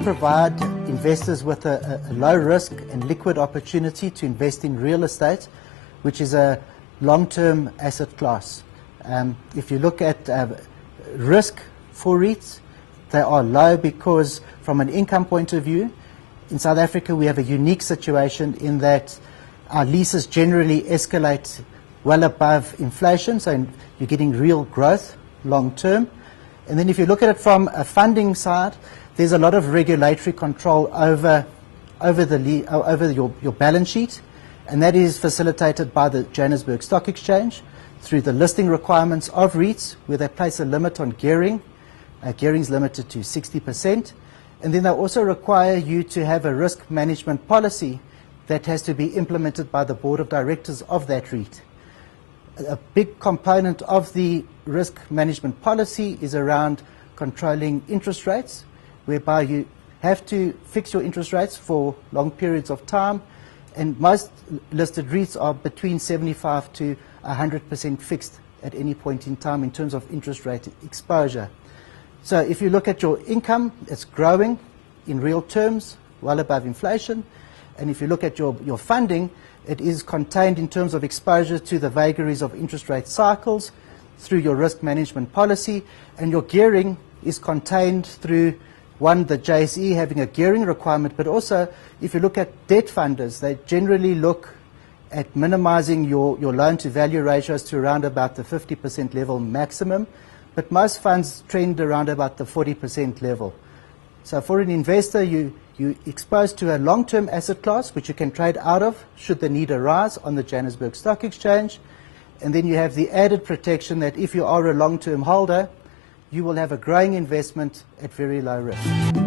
REITs provide investors with a low risk and liquid opportunity to invest in real estate, which is a long-term asset class. If you look at risk for REITs, they are low because from an income point of view, in South Africa we have a unique situation in that our leases generally escalate well above inflation, so you're getting real growth long term. And then if you look at it from a funding side, there's a lot of regulatory control over your balance sheet, and that is facilitated by the Johannesburg Stock Exchange through the listing requirements of REITs, where they place a limit on gearing. Gearing is limited to 60%. And then they also require you to have a risk management policy that has to be implemented by the board of directors of that REIT. A big component of the risk management policy is around controlling interest rates, whereby you have to fix your interest rates for long periods of time, and most listed REITs are between 75 to 100% fixed at any point in time in terms of interest rate exposure. So if you look at your income, it's growing in real terms, well above inflation. And if you look at your funding, it is contained in terms of exposure to the vagaries of interest rate cycles through your risk management policy. And your gearing is contained through, one, the JSE having a gearing requirement, but also if you look at debt funders, they generally look at minimizing your loan-to-value ratios to around about the 50% level maximum. But most funds trend around about the 40% level. So for an investor, you're exposed to a long-term asset class, which you can trade out of should the need arise on the Johannesburg Stock Exchange. And then you have the added protection that if you are a long-term holder, you will have a growing investment at very low risk.